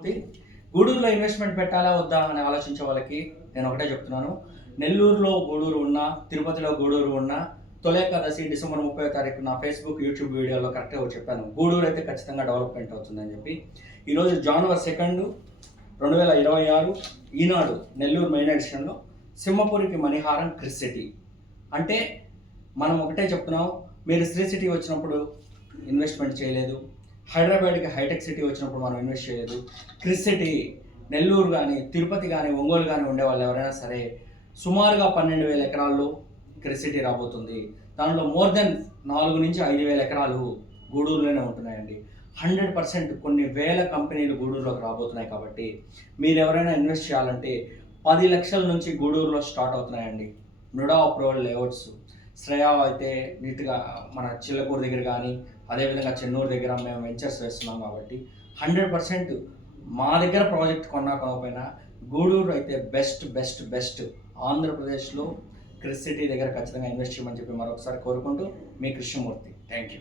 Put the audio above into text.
ఉంది. గూడూరులో ఇన్వెస్ట్మెంట్ పెట్టాలా వద్దా అని ఆలోచించే వాళ్ళకి నేను ఒకటే చెప్తున్నాను. నెల్లూరులో గూడూరు ఉన్నా తిరుపతిలో గూడూరు ఉన్నా తొలి ఏకాదశి డిసెంబర్ ముప్పై తారీఖు నా ఫేస్బుక్ యూట్యూబ్ వీడియోలో కరెక్ట్గా చెప్పాను. గూడూరు అయితే ఖచ్చితంగా డెవలప్మెంట్ అవుతుందని చెప్పి. ఈరోజు జనవరి సెకండ్ రెండు వేల ఇరవై ఆరు ఈనాడు నెల్లూరు మెయిన్ ఎడిషన్లో సింహపురికి మణిహారం క్రిస్ సిటీ అంటే మనం ఒకటే చెప్తున్నాం మీరు శ్రీ సిటీ వచ్చినప్పుడు ఇన్వెస్ట్మెంట్ చేయలేదు హైదరాబాద్కి హైటెక్ సిటీ వచ్చినప్పుడు మనం ఇన్వెస్ట్ చేయలేదు. క్రిస్ సిటీ నెల్లూరు కానీ తిరుపతి కానీ ఒంగోలు కానీ ఉండే వాళ్ళు ఎవరైనా సరే సుమారుగా పన్నెండు వేల ఎకరాల్లో క్రిస్ సిటీ రాబోతుంది. దానిలో మోర్ దెన్ నాలుగు నుంచి ఐదు వేల ఎకరాలు గూడూరులోనే ఉంటున్నాయండి. హండ్రెడ్ పర్సెంట్ కొన్ని వేల కంపెనీలు గూడూరులోకి రాబోతున్నాయి కాబట్టి మీరు ఎవరైనా ఇన్వెస్ట్ చేయాలంటే పది లక్షల నుంచి గూడూరులో స్టార్ట్ అవుతున్నాయండి. NUDA approval layouts. శ్రేయా అయితే నీట్గా మన చిల్లకూరు దగ్గర కానీ అదేవిధంగా చెన్నూరు దగ్గర మేము వెంచర్స్ వేస్తున్నాం కాబట్టి హండ్రెడ్ పర్సెంట్ మా దగ్గర ప్రాజెక్ట్ కొన్నా కొనకపోయినా గూడూరు అయితే బెస్ట్ బెస్ట్ బెస్ట్ ఆంధ్రప్రదేశ్లో క్రిస్ సిటీ దగ్గర ఖచ్చితంగా ఇన్వెస్ట్ చేయమని చెప్పి మరొకసారి కోరుకుంటూ మీ కృష్ణమూర్తి. Thank you